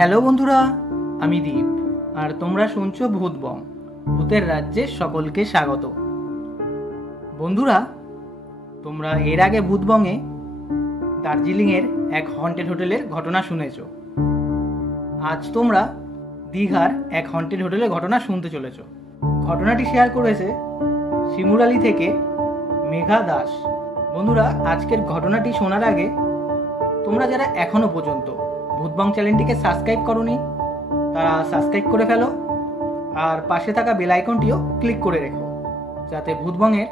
Hello বন্ধুরা, আমি দীপ আর তোমরা শুনছো ভূতবং। ভূতের রাজ্যে সকলকে স্বাগত। বন্ধুরা, তোমরা এর আগে ভূতবংয়ে দার্জিলিংয়ের এক হন্টেড হোটেলের ঘটনা শুনেছ। আজ তোমরা দীঘার এক হন্টেড হোটেলের ঘটনা শুনতে চলেছ। ঘটনাটি শেয়ার করেছে শিমুরালি থেকে মেঘা দাস। বন্ধুরা, আজকের ঘটনাটি শোনার আগে তোমরা যারা এখনো পর্যন্ত ভূতবং চ্যানেলটিকে সাবস্ক্রাইব করোনি তারা সাবস্ক্রাইব করে ফেলো আর পাশে থাকা বেল আইকনটিও ক্লিক করে রেখো, যাতে ভূতবংয়ের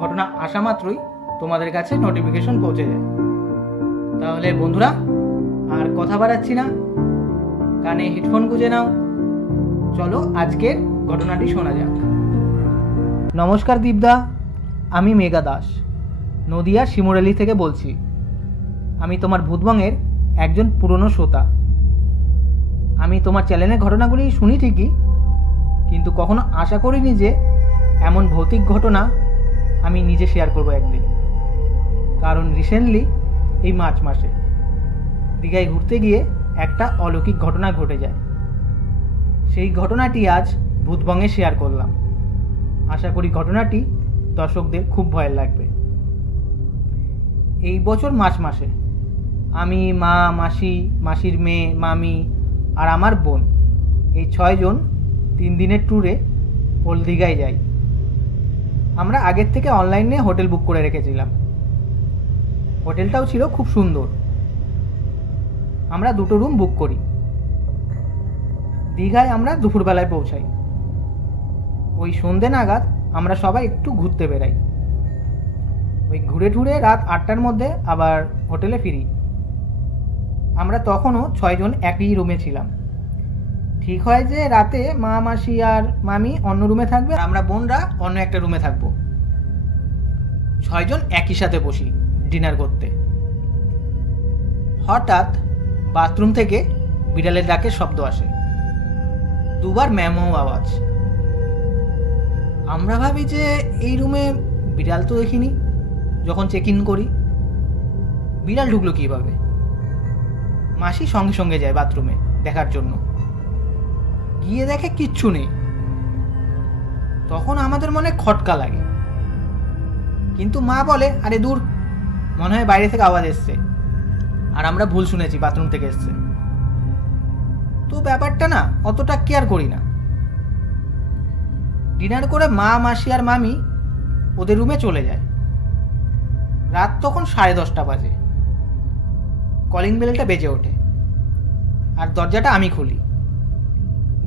ঘটনা আসা মাত্রই তোমাদের কাছে নোটিফিকেশন পৌঁছে যায়। তাহলে বন্ধুরা, আর কথা বাড়াচ্ছি না, কানে হেডফোন গুঁজে নাও, চলো আজকের ঘটনাটি শোনা যাক। নমস্কার দীপদা, আমি মেঘা দাস, নদিয়া শিমুরালি থেকে বলছি। আমি তোমার ভূতবংয়ের একজন পুরনো শ্রোতা। আমি তোমার চ্যানেলের ঘটনাগুলি শুনি ঠিকই, কিন্তু কখনো আশা করিনি যে এমন ভৌতিক ঘটনা আমি নিজে শেয়ার করব একদিন। কারণ রিসেন্টলি এই মার্চ মাসে দীঘায় ঘুরতে গিয়ে একটা অলৌকিক ঘটনা ঘটে যায়। সেই ঘটনাটি আজ ভূতবংয়ে শেয়ার করলাম। আশা করি ঘটনাটি দর্শকদের খুব ভয়ের লাগবে। এই বছর মার্চ মাসে আমি, মা, মাসি, মাসির মেয়ে, মামি আর আমার বোন, এই 6 জন 3 দিনের ট্যুরে ওল্ড দীঘায় যাই। আমরা আগের থেকে অনলাইনে হোটেল বুক করে রেখেছিলাম। হোটেলটাও ছিল খুব সুন্দর। আমরা 2টো রুম বুক করি। দীঘায় আমরা দুপুরবেলায় পৌঁছাই। ওই সন্ধে নাগাদ আমরা সবাই একটু ঘুরতে বেরাই। ওই ঘুরে ঘুরে রাত 8টার মধ্যে আবার হোটেলে ফিরি। আমরা তখনও 6 জন একই রুমে ছিলাম। ঠিক হয় যে রাতে মা, মাসি আর মামি অন্য রুমে থাকবে, আমরা বোনরা অন্য একটা রুমে থাকবো। 6 জন একই সাথে বসি ডিনার করতে। হঠাৎ বাথরুম থেকে বিড়ালের ডাকের শব্দ আসে, 2বার ম্যামও আওয়াজ। আমরা ভাবি যে এই রুমে বিড়াল তো দেখিনি যখন চেক ইন করি, বিড়াল ঢুকলো কীভাবে। মাসি সঙ্গে সঙ্গে যায় বাথরুমে দেখার জন্য, গিয়ে দেখে কিচ্ছু নেই। তখন আমাদের মনে খটকা লাগে, কিন্তু মা বলে, আরে দূর, মনে হয় বাইরে থেকে আওয়াজ এসছে, আর আমরা ভুল শুনেছি, বাথরুম থেকে এসছে। তো ব্যাপারটা না অতটা কেয়ার করি না। ডিনার করে মা, মাসি আর মামি ওদের রুমে চলে যায়। রাত তখন 10:30 বাজে। কলিং বেলটা বেজে ওঠে আর দরজাটা আমি খুলি।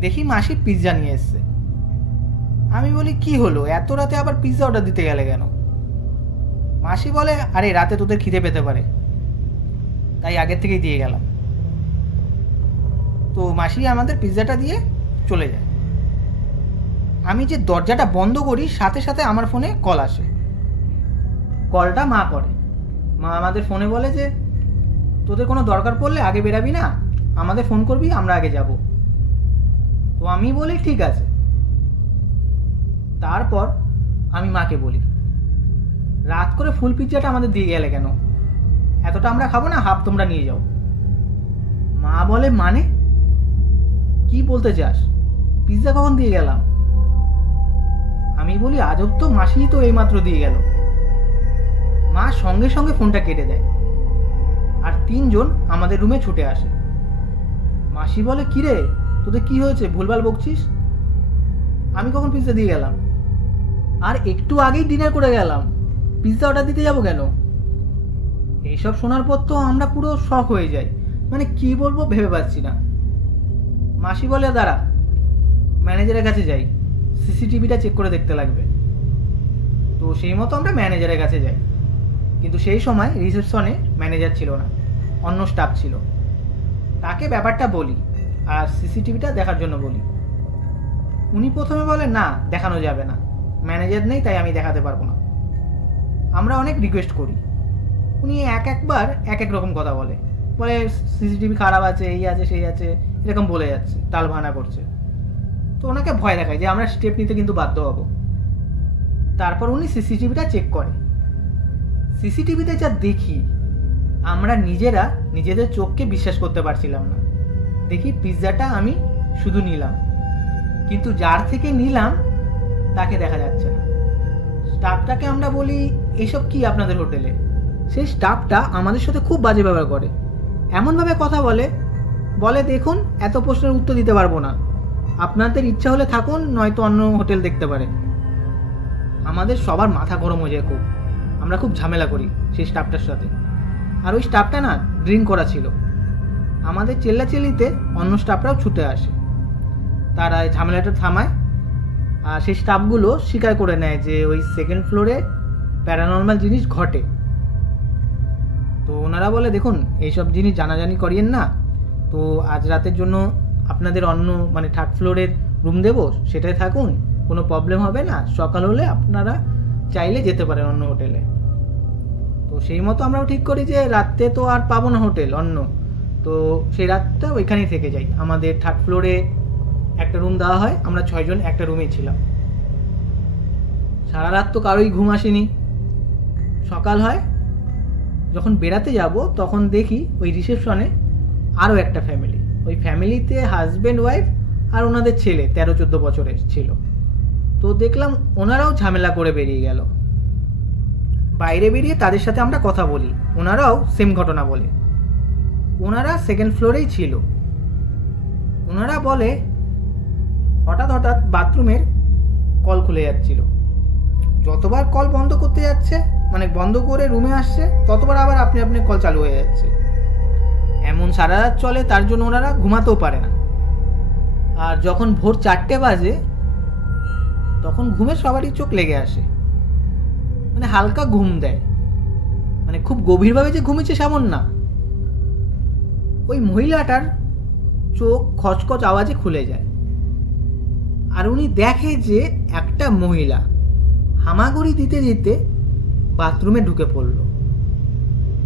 দেখি মাসি পিৎজা নিয়ে এসছে। আমি বলি, কি হলো, এত রাতে আবার পিৎজা অর্ডার দিতে গেলে কেন? মাসি বলে, আরে রাতে তোদের খিদে পেতে পারে, তাই আগের থেকেই দিয়ে গেলাম। তো মাসি আমাদের পিৎজাটা দিয়ে চলে যায়। আমি যে দরজাটা বন্ধ করি, সাথে সাথে আমার ফোনে কল আসে। কলটা মা করে। মা আমাদের ফোনে বলে যে, তোদের কোনো দরকার পড়লে আগে বেরাবি না, আমাদের ফোন করবি, আমরা আগে যাব। তো আমি বলি ঠিক আছে। তারপর আমি মাকে বলি, রাত করে ফুল পিৎজাটা আমাদের দিয়ে গেলে কেন? এতটা আমরা খাবো না, হাফ তোমরা নিয়ে যাও। মা বলে, মানে কি বলতে চাস? পিৎজা কখন দিয়ে গেলাম? আমি বলি, আজব তো, মাসি তো এইমাত্র দিয়ে গেল। মা সঙ্গে সঙ্গে ফোনটা কেটে দেয় আর 3 জন আমাদের রুমে ছুটে আসে। মাসি বলে, কিরে তোদের কি হয়েছে, ভুলভাল বকছিস? আমি কখন পিৎজা দিয়ে গেলাম? আর একটু আগেই ডিনার করে গেলাম, পিৎজা অর্ডার দিতে যাব কেন? এইসব শোনার পর তো আমরা পুরো শক হয়ে যাই, মানে কি বলবো ভেবে পাচ্ছি না। মাসি বলে, দাঁড়া, ম্যানেজারের কাছে যাই, সিসিটিভিটা চেক করে দেখতে লাগবে। তো সেই মতো আমরা ম্যানেজারের কাছে যাই, কিন্তু সেই সময় রিসেপশনে ম্যানেজার ছিল না, অন্য স্টাফ ছিল। তাকে ব্যাপারটা বলি আর সিসিটিভিটা দেখার জন্য বলি। উনি প্রথমে বলে, না দেখানো যাবে না, ম্যানেজার নেই, তাই আমি দেখাতে পারবো না। আমরা অনেক রিকোয়েস্ট করি, উনি একবার এক এক রকম কথা বলে সিসিটিভি খারাপ আছে, এই আছে সেই আছে, এরকম বলে যাচ্ছে, তাল ভানা করছে। তো ওনাকে ভয় দেখায় যে আমরা স্টেপ নিতে কিন্তু বাধ্য হব। তারপর উনি সিসিটিভিটা চেক করে। সিসিটিভিতে যা দেখি, আমরা নিজেরা নিজেদের চোখকে বিশ্বাস করতে পারছিলাম না। দেখি পিৎজাটা আমি শুধু নিলাম, কিন্তু যার থেকে নিলাম তাকে দেখা যাচ্ছে না। স্টাফটাকে আমরা বলি এসব কি আপনাদের হোটেলে? সেই স্টাফটা আমাদের সাথে খুব বাজে ব্যবহার করে, এমনভাবে কথা বলে দেখুন এত প্রশ্নের উত্তর দিতে পারবো না, আপনাদের ইচ্ছা হলে থাকুন, নয়তো অন্য হোটেল দেখতে পারে। আমাদের সবার মাথা গরম হয়ে যায় খুব, আমরা খুব ঝামেলা করি সেই স্টাফটার সাথে। আর ওই স্টাফটা না ড্রিঙ্ক করা ছিল। আমাদের চেল্লাচেল্লিতে অন্য স্টাফরাও ছুটে আসে, তারা এই ঝামেলাটা থামায়। আর সেই স্টাফগুলো স্বীকার করে নেয় যে ওই সেকেন্ড ফ্লোরে প্যারানর্মাল জিনিস ঘটে। তো ওনারা বলে দেখুন এইসব জিনিস জানাজানি করিয়েন না, তো আজ রাতের জন্য আপনাদের অন্য মানে থার্ড ফ্লোরের রুম দেবো, সেটাই থাকুন, কোনো প্রবলেম হবে না, সকাল হলে আপনারা চাইলে যেতে পারেন অন্য হোটেলে। তো সেই মতো আমরাও ঠিক করি যে রাত্রে তো আর পাবো না হোটেল অন্য, তো সেই রাতটা ওইখানেই থেকে যাই। আমাদের থার্ড ফ্লোরে একটা রুম দেওয়া হয়, আমরা 6 জন একটা রুমেই ছিলাম। সারা রাত তো কারোই ঘুম আসেনি। সকাল হয়, যখন বেড়াতে যাব তখন দেখি ওই রিসেপশনে আরও একটা ফ্যামিলি, ওই ফ্যামিলিতে হাজব্যান্ড ওয়াইফ আর ওনাদের ছেলে 13-14 বছরের ছিল। তো দেখলাম ওনারাও ঝামেলা করে বেরিয়ে গেল। বাইরে বেরিয়ে তাদের সাথে আমরা কথা বলি, ওনারাও সেম ঘটনা বলে। ওনারা সেকেন্ড ফ্লোরেই ছিল। ওনারা বলে হঠাৎ বাথরুমের কল খুলে যাচ্ছিল, যতবার কল বন্ধ করতে যাচ্ছে মানে বন্ধ করে রুমে আসছে ততবার আবার আপনি কল চালু হয়ে যাচ্ছে। এমন সারা রাত চলে, তার জন্য ওনারা ঘুমাতেও পারে না। আর যখন ভোর 4টে বাজে তখন ঘুমে সবারই চোখ লেগে আসে, মানে হালকা ঘুম দেয়, মানে খুব গভীরভাবে যে ঘুমিয়েছে সেমন না। ওই মহিলাটার চোখ খচখচ আওয়াজে খুলে যায়, আর উনি দেখে যে একটা মহিলা হামাগুড়ি দিতে দিতে বাথরুমে ঢুকে পড়ল।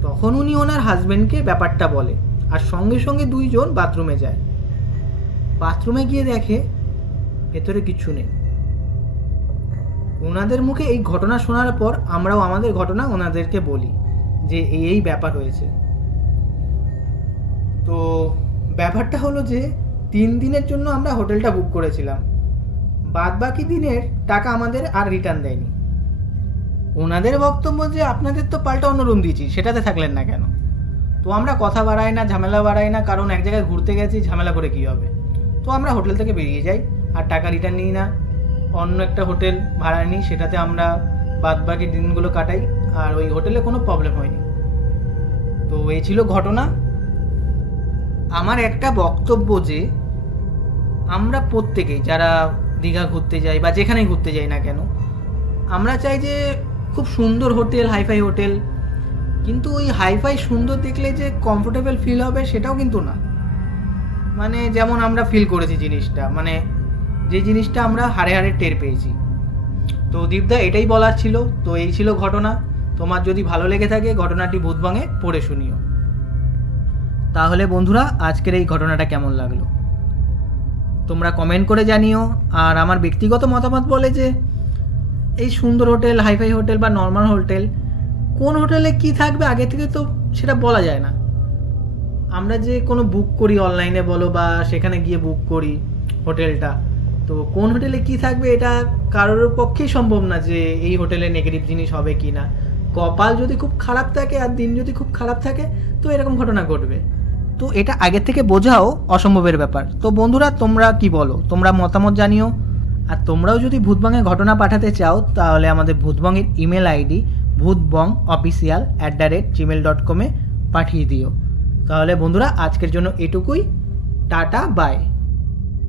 তখন উনি ওনার হাজবেন্ডকে ব্যাপারটা বলে, আর সঙ্গে সঙ্গে 2 জন বাথরুমে যায়। বাথরুমে গিয়ে দেখে ভেতরে কিছু নেই। ওনাদের মুখে এই ঘটনা শোনার পর আমরাও আমাদের ঘটনা ওনাদেরকে বলি যে এই ব্যাপার হয়েছে। তো ব্যাপারটা হলো যে 3 দিনের জন্য আমরা হোটেলটা বুক করেছিলাম, বাদ বাকি দিনের টাকা আমাদের আর রিটার্ন দেয়নি। ওনাদের বক্তব্য যে আপনাদের তো পাল্টা অন্য রুম দিয়েছি, সেটাতে থাকলেন না কেন? তো আমরা কথা বাড়াই না, ঝামেলা বাড়াই না, কারণ এক জায়গায় ঘুরতে গেছি, ঝামেলা করে কী হবে। তো আমরা হোটেল থেকে বেরিয়ে যাই আর টাকা রিটার্ন নিই না, অন্য একটা হোটেল ভাড়া নিই, সেটাতে আমরা বাদ বাকি দিনগুলো কাটাই, আর ওই হোটেলে কোনো প্রবলেম হয়নি। তো এই ছিল ঘটনা। আমার একটা বক্তব্য যে আমরা প্রত্যেকেই যারা দীঘা ঘুরতে যাই বা যেখানেই ঘুরতে যাই না কেন, আমরা চাই যে খুব সুন্দর হোটেল, হাইফাই হোটেল, কিন্তু ওই হাইফাই সুন্দর দেখলে যে কমফোর্টেবল ফিল হবে সেটাও কিন্তু না। মানে যেমন আমরা ফিল করেছি জিনিসটা, মানে যে জিনিসটা আমরা হাড়ে হাড়ে টের পেয়েছি। তো দীপদা এটাই বলার ছিল। তো এই ছিল ঘটনা। তোমার যদি ভালো লেগে থাকে ঘটনাটি ভূতবঙ্গে পড়ে শুনিও। তাহলে বন্ধুরা আজকের এই ঘটনাটা কেমন লাগলো তোমরা কমেন্ট করে জানিও। আর আমার ব্যক্তিগত মতামত বলে যে এই সুন্দর হোটেল, হাইফাই হোটেল বা নর্মাল হোটেল, কোন হোটেলে কি থাকবে আগে থেকে তো সেটা বলা যায় না। আমরা যে কোনো বুক করি অনলাইনে বলো বা সেখানে গিয়ে বুক করি হোটেলটা, তো কোন হোটেলে কি থাকবে এটা কারোর পক্ষেই সম্ভব না যে এই হোটেলে নেগেটিভ জিনিস হবে কি না। কপাল যদি খুব খারাপ থাকে আর দিন যদি খুব খারাপ থাকে তো এরকম ঘটনা ঘটবে। তো এটা আগে থেকে বোঝাও অসম্ভবের ব্যাপার। তো বন্ধুরা তোমরা কি বলো, তোমরা মতামত জানিও। আর তোমরাও যদি ভূতবঙ্গে ঘটনা পাঠাতে চাও তাহলে আমাদের ভূতবঙ্গের ইমেল আইডি bhutbongofficial@gmail.com পাঠিয়ে দিও। তাহলে বন্ধুরা আজকের জন্য এটুকুই, টাটা বাই।